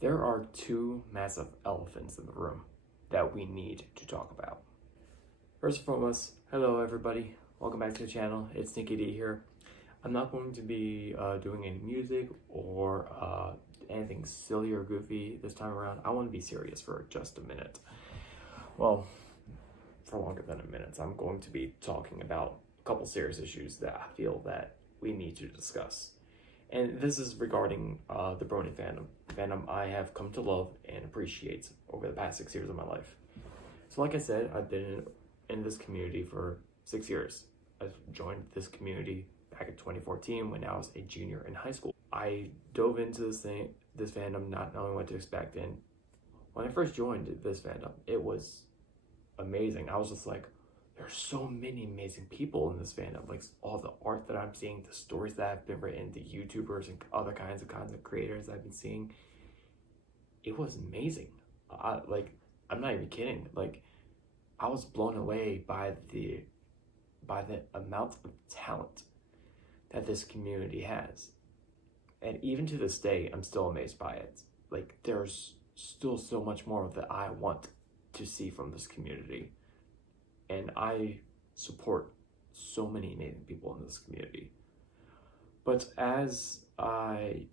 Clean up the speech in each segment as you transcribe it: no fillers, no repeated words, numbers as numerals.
There are two massive elephants in the room that we need to talk about. First and foremost, hello everybody. Welcome back to the channel. It's Nicky D here. I'm not going to be doing any music or anything silly or goofy this time around. I want to be serious for just a minute. Well, for longer than a minute. I'm going to be talking about a couple serious issues that I feel that we need to discuss. And this is regarding the Brony fandom. Fandom I have come to love and appreciate over the past 6 years of my life. So like I said, I've been in this community for 6 years. I joined this community back in 2014 when I was a junior in high school. I dove into this fandom not knowing what to expect, and when I first joined this fandom, it was amazing. I was just like, there's so many amazing people in this fandom. Like all the art that I'm seeing, the stories that have been written, the YouTubers and other kinds of content creators I've been seeing. It was amazing. I'm not even kidding. Like, I was blown away by the amount of talent that this community has. And even to this day, I'm still amazed by it. Like, there's still so much more that I want to see from this community. And I support so many amazing people in this community. But as I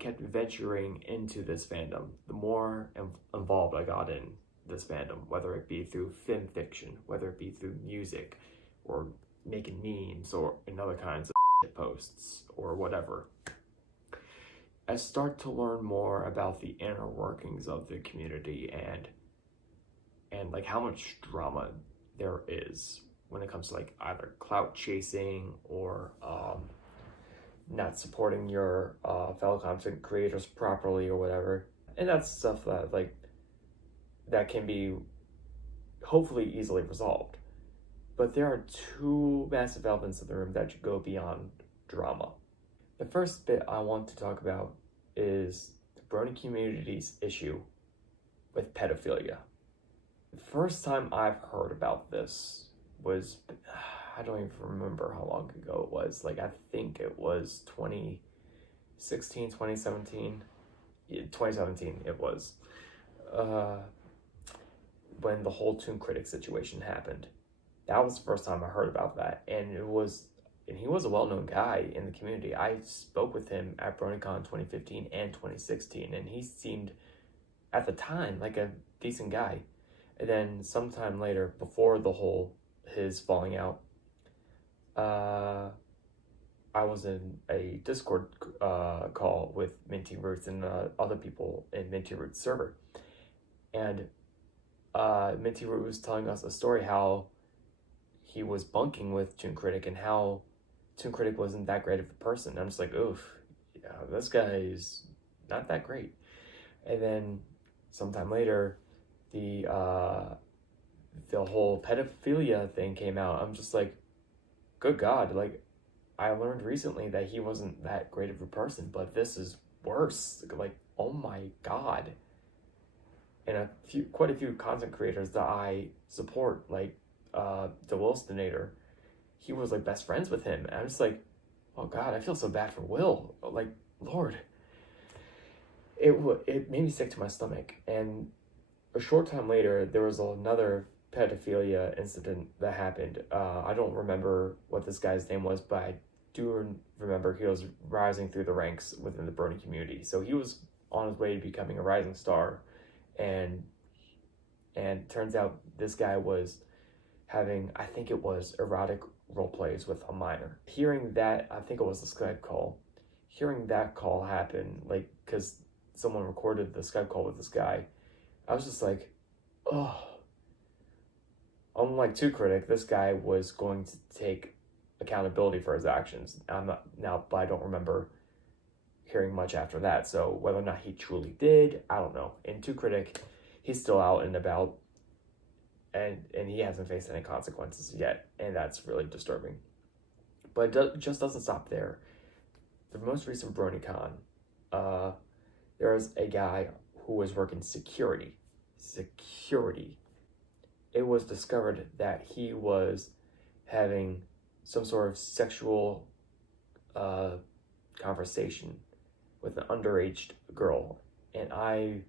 kept venturing into this fandom, the more involved I got in this fandom, whether it be through fan fiction, whether it be through music, or making memes, or in other kinds of posts, or whatever, I start to learn more about the inner workings of the community and like how much drama there is when it comes to like either clout chasing or not supporting your fellow content creators properly or whatever. And that's stuff that that can be hopefully easily resolved. But there are two massive elements in the room that go beyond drama. The first bit I want to talk about is the Brony community's issue with pedophilia. The first time I've heard about this was, I don't even remember how long ago it was. Like, I think it was 2016, 2017. Yeah, 2017 it was. When the whole Toon Critic situation happened. That was the first time I heard about that. And he was a well-known guy in the community. I spoke with him at BronyCon 2015 and 2016, and he seemed, at the time, like a decent guy. And then sometime later, before his falling out, I was in a Discord call with Minty Roots and other people in Minty Roots server. And Minty Root was telling us a story how he was bunking with Toon Critic and how Toon Critic wasn't that great of a person. And I'm just like, oof, yeah, this guy is not that great. And then sometime later, the whole pedophilia thing came out. I'm just like, good God, like, I learned recently that he wasn't that great of a person, but this is worse. Like, oh my God. And quite a few content creators that I support, like the Wilsonator, he was like best friends with him. And I'm just like, oh God, I feel so bad for Will. Like, Lord. It made me sick to my stomach. And a short time later, there was another pedophilia incident that happened. I don't remember what this guy's name was, but I do remember he was rising through the ranks within the Brony community. So he was on his way to becoming a rising star, and turns out this guy was having, I think it was erotic role plays with a minor. Hearing that, I think it was the Skype call. Hearing that call happen, like, because someone recorded the Skype call with this guy, I was just like, oh. Unlike Toon Critic, this guy was going to take accountability for his actions. But I don't remember hearing much after that. So whether or not he truly did, I don't know. In Toon Critic, he's still out and about, and he hasn't faced any consequences yet, and that's really disturbing. But it just doesn't stop there. The most recent BronyCon, there was a guy who was working security. It was discovered that he was having some sort of sexual conversation with an underage girl, and I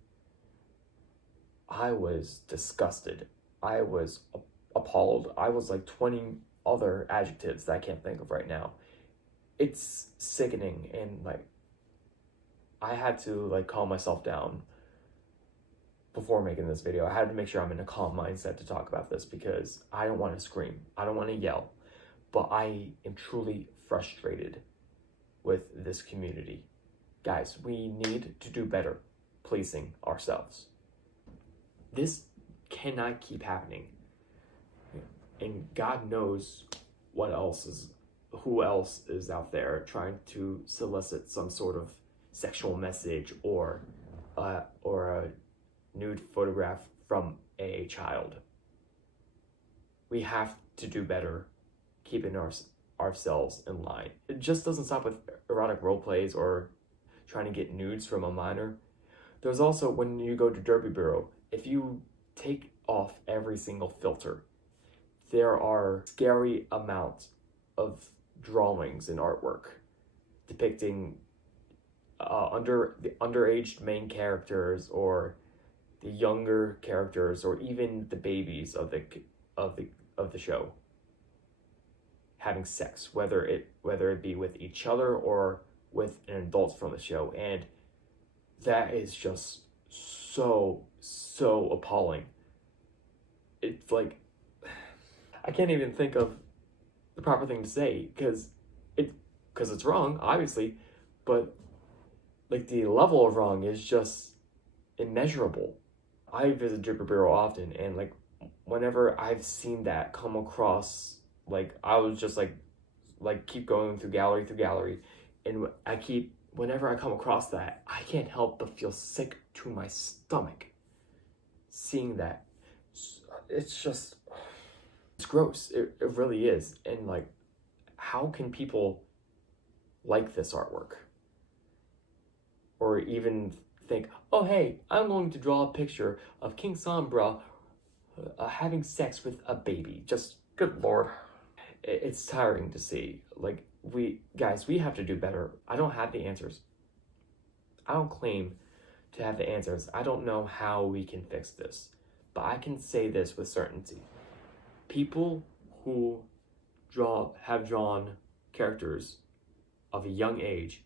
was disgusted. I was appalled. I was like 20 other adjectives that I can't think of right now. It's sickening, and like I had to like calm myself down before making this video. I had to make sure I'm in a calm mindset to talk about this because I don't want to scream. I don't want to yell, but I am truly frustrated with this community. Guys, we need to do better policing ourselves. This cannot keep happening. And God knows who else is out there trying to solicit some sort of sexual message or a nude photograph from a child. We have to do better keeping ourselves in line. It just doesn't stop with erotic role plays or trying to get nudes from a minor. There's also, when you go to Derby Bureau, if you take off every single filter, there are scary amounts of drawings and artwork depicting the underage main characters or the younger characters or even the babies of the show having sex, whether it be with each other or with an adult from the show, and that is just so appalling. It's like I can't even think of the proper thing to say because it's wrong, obviously, but like the level of wrong is just immeasurable. I visit Derby Bureau often, and like whenever I've seen that come across, like I was just like keep going through gallery, and whenever I come across that, I can't help but feel sick to my stomach seeing that. It's gross. It really is. And like, how can people like this artwork? Or even think, oh hey, I'm going to draw a picture of King Sombra having sex with a baby. Just, good lord. It's tiring to see. Like, we have to do better. I don't have the answers. I don't claim to have the answers. I don't know how we can fix this. But I can say this with certainty. People who have drawn characters of a young age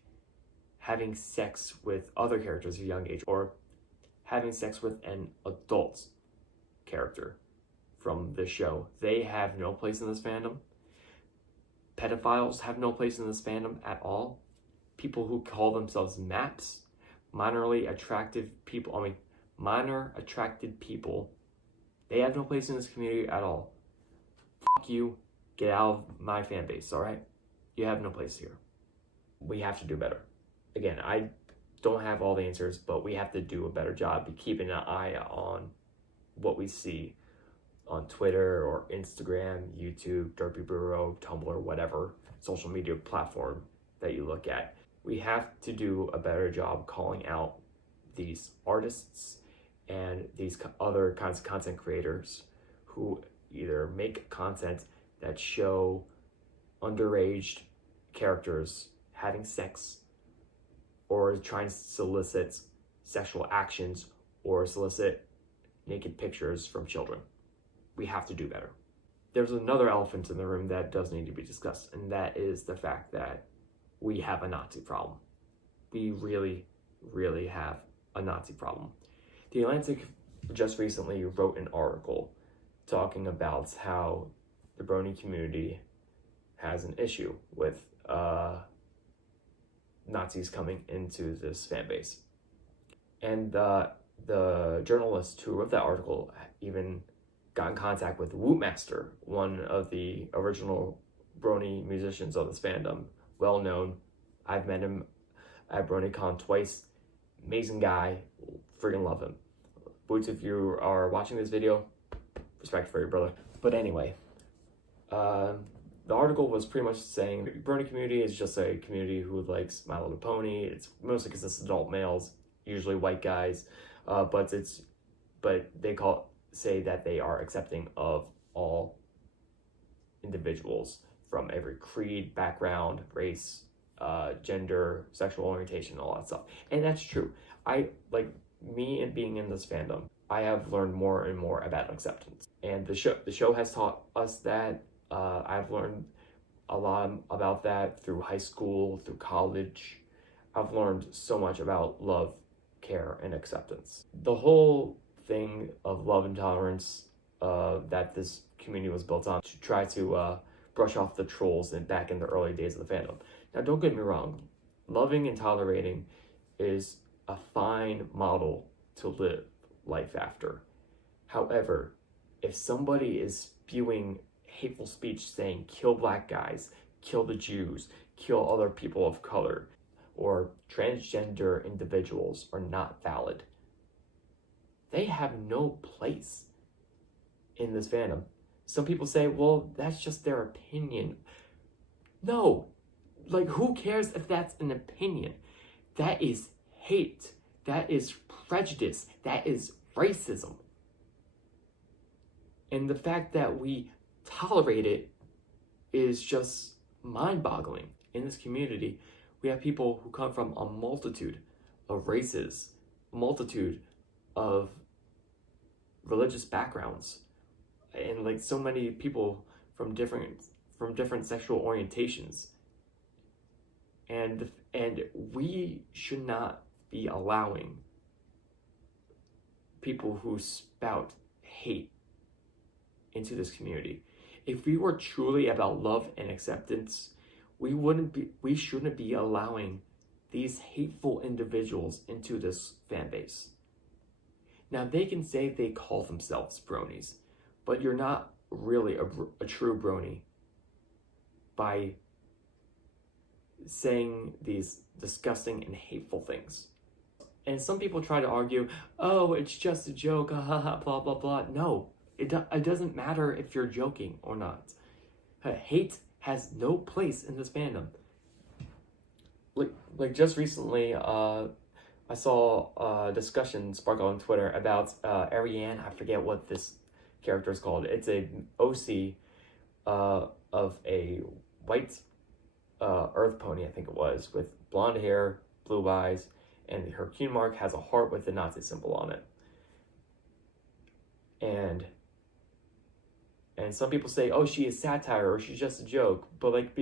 having sex with other characters of a young age, or having sex with an adult character from the show, they have no place in this fandom. Pedophiles have no place in this fandom at all. People who call themselves MAPs, minor attracted people, they have no place in this community at all. Fuck you, get out of my fan base, all right? You have no place here. We have to do better. Again, I don't have all the answers, but we have to do a better job of keeping an eye on what we see on Twitter or Instagram, YouTube, Derby Bureau, Tumblr, whatever social media platform that you look at. We have to do a better job calling out these artists and these other kinds of content creators who either make content that show underage characters having sex, or trying to solicit sexual actions or solicit naked pictures from children. We have to do better. There's another elephant in the room that does need to be discussed, and that is the fact that we have a Nazi problem. We really, really have a Nazi problem. The Atlantic just recently wrote an article talking about how the Brony community has an issue with Nazis coming into this fan base. And the journalist who wrote that article even got in contact with Wootmaster, one of the original Brony musicians of this fandom, well known. I've met him at BronyCon twice. Amazing guy, freaking love him. Boots, if you are watching this video, respect for your brother. But anyway, the article was pretty much saying the Brony community is just a community who likes My Little Pony. It's mostly because it's adult males, usually white guys, but they say that they are accepting of all individuals from every creed, background, race, gender, sexual orientation, all that stuff. And that's true. I like me and being in this fandom, I have learned more and more about acceptance. And the show has taught us that. I've learned a lot about that through high school, through college. I've learned so much about love, care, and acceptance. The whole thing of love and tolerance that this community was built on to try to brush off the trolls back in the early days of the fandom. Now, don't get me wrong, loving and tolerating is a fine model to live life after. However, if somebody is spewing hateful speech saying kill black guys, kill the Jews, kill other people of color, or transgender individuals are not valid, they have no place in this fandom. Some people say, well, that's just their opinion. No, like, who cares if that's an opinion? That is hate. That is prejudice. That is racism. And the fact that we tolerate it is just mind-boggling. In this community, we have people who come from a multitude of races, a multitude of religious backgrounds, and like so many people from different sexual orientations. And we should not be allowing people who spout hate into this community. If we were truly about love and acceptance, we shouldn't be allowing these hateful individuals into this fan base. Now, they can say they call themselves bronies, but you're not really a true brony by saying these disgusting and hateful things. And some people try to argue, oh, it's just a joke, blah, blah, blah. No, it doesn't matter if you're joking or not. Hate has no place in this fandom. Like just recently, I saw a discussion sparkle on Twitter about Ariane. I forget what this character is called. It's a OC of a white earth pony, I think it was, with blonde hair, blue eyes, and her cue mark has a heart with the Nazi symbol on it. And some people say, oh, she is satire or she's just a joke. But like,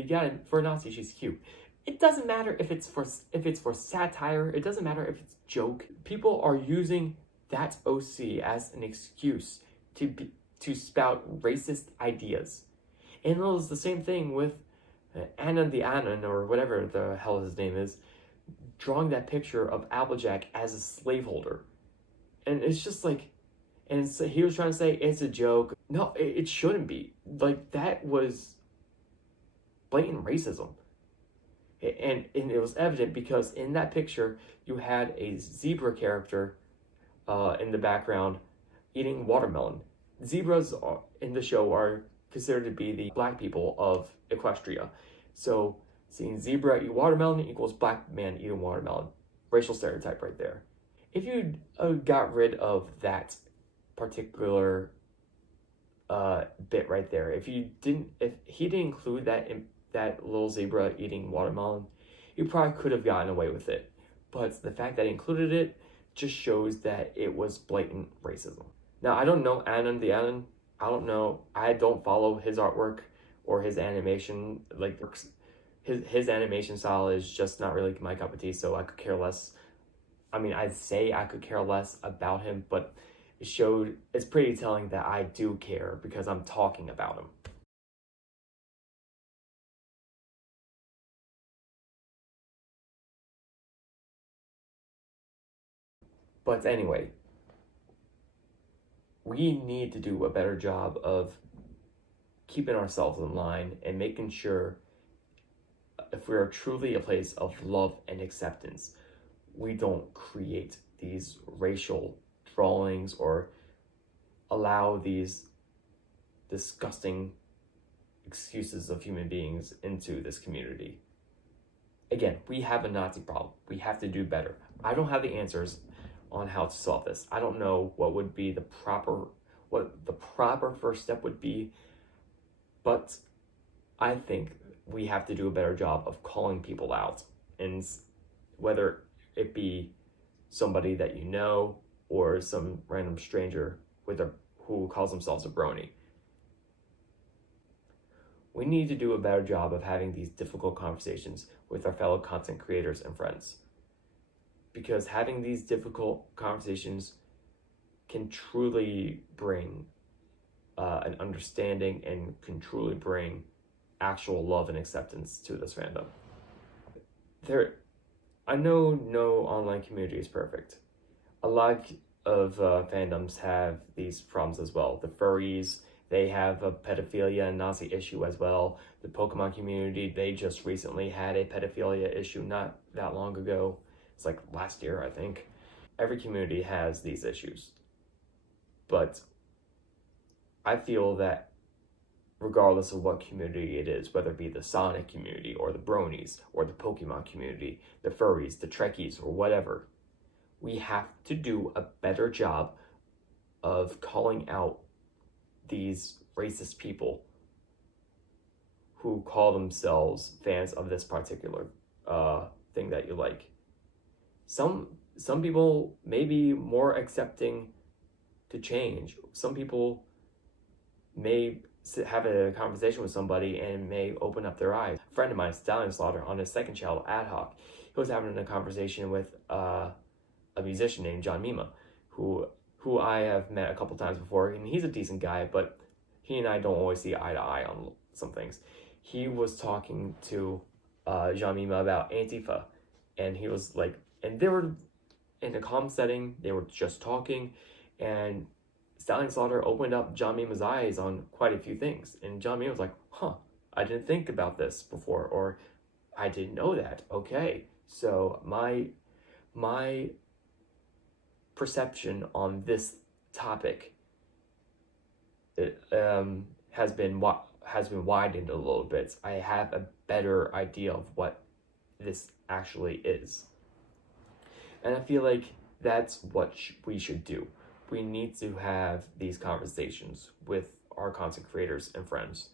for a Nazi, she's cute. It doesn't matter if it's for satire. It doesn't matter if it's joke. People are using that OC as an excuse to spout racist ideas. And it was the same thing with Anon the Anon, or whatever the hell his name is, drawing that picture of Applejack as a slaveholder. And it's just like, and he was trying to say it's a joke. No, it shouldn't be. Like, that was blatant racism. And it was evident because in that picture, you had a zebra character in the background eating watermelon. Zebras in the show are considered to be the black people of Equestria. So seeing zebra eat watermelon equals black man eating watermelon. Racial stereotype right there. If you got rid of that particular bit right there, if he didn't include that little zebra eating watermelon, he probably could have gotten away with it. But the fact that he included it just shows that it was blatant racism. Now, I don't know Anon the Anon. I don't know. I don't follow his artwork or his animation. Like, his animation style is just not really my cup of tea, so I could care less. I mean, I'd say I could care less about him, but it's pretty telling that I do care because I'm talking about him. But anyway, we need to do a better job of keeping ourselves in line and making sure if we are truly a place of love and acceptance, we don't create these racial drawings or allow these disgusting excuses of human beings into this community. Again, we have a Nazi problem. We have to do better. I don't have the answers on how to solve this. I don't know what the proper first step would be, but I think we have to do a better job of calling people out, and whether it be somebody that you know or some random stranger who calls themselves a Brony. We need to do a better job of having these difficult conversations with our fellow content creators and friends, because having these difficult conversations can truly bring an understanding and can truly bring actual love and acceptance to this fandom. I know no online community is perfect. A lot of fandoms have these problems as well. The furries, they have a pedophilia and Nazi issue as well. The Pokemon community, they just recently had a pedophilia issue not that long ago. It's like last year, I think. Every community has these issues. But I feel that regardless of what community it is, whether it be the Sonic community or the Bronies or the Pokemon community, the furries, the Trekkies, or whatever, we have to do a better job of calling out these racist people who call themselves fans of this particular thing that you like. Some people may be more accepting to change. Some people may have a conversation with somebody and may open up their eyes. A friend of mine, Stallion Slaughter, on his second channel, Ad Hoc, he was having a conversation with a musician named John Mima, who I have met a couple times before, and he's a decent guy, but he and I don't always see eye to eye on some things. He was talking to John Mima about Antifa, and he was like, and they were in a calm setting, they were just talking, and Stallion Slaughter opened up John Mima's eyes on quite a few things. And John Mima was like, I didn't think about this before, or I didn't know that. Okay, so my perception on this topic has been widened a little bit. I have a better idea of what this actually is. And I feel like that's what we should do. We need to have these conversations with our content creators and friends,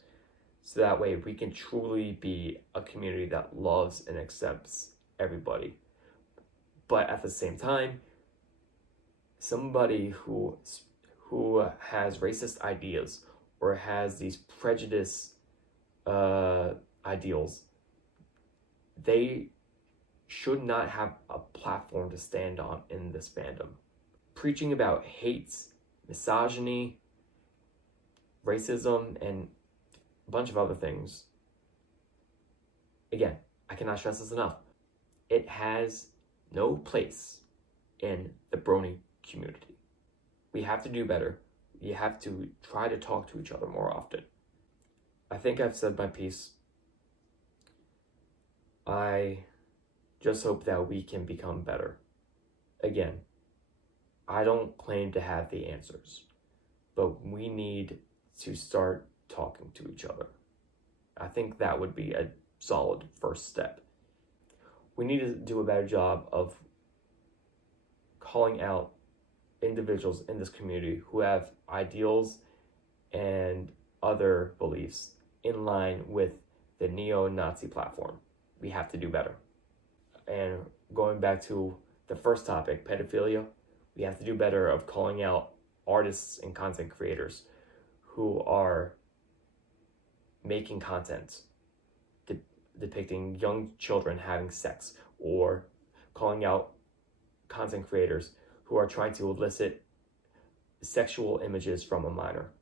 so that way we can truly be a community that loves and accepts everybody. But at the same time, somebody who has racist ideas or has these prejudice ideals, they should not have a platform to stand on in this fandom. Preaching about hate, misogyny, racism, and a bunch of other things. Again, I cannot stress this enough. It has no place in the Brony community. We have to do better. We have to try to talk to each other more often. I think I've said my piece. I just hope that we can become better. Again, I don't claim to have the answers, but we need to start talking to each other. I think that would be a solid first step. We need to do a better job of calling out individuals in this community who have ideals and other beliefs in line with the neo-Nazi platform. We have to do better. And going back to the first topic, pedophilia, we have to do better of calling out artists and content creators who are making content depicting young children having sex, or calling out content creators who are trying to elicit sexual images from a minor.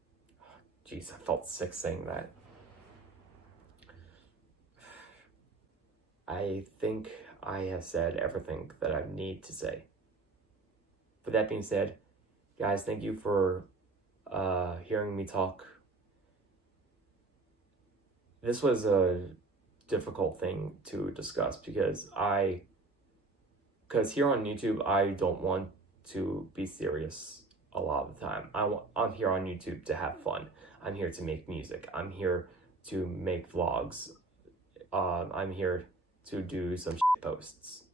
Jeez, I felt sick saying that. I think I have said everything that I need to say. With that being said, guys, thank you for hearing me talk. This was a difficult thing to discuss because here on YouTube, I don't want to be serious a lot of the time. I'm here on YouTube to have fun. I'm here to make music. I'm here to make vlogs. I'm here to do some shit posts.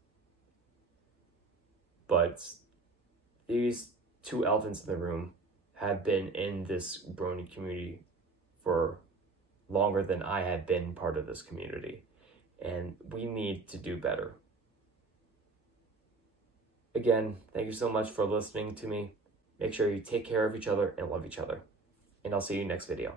But these two elephants in the room have been in this Brony community for longer than I have been part of this community. And we need to do better. Again, thank you so much for listening to me. Make sure you take care of each other and love each other. And I'll see you next video.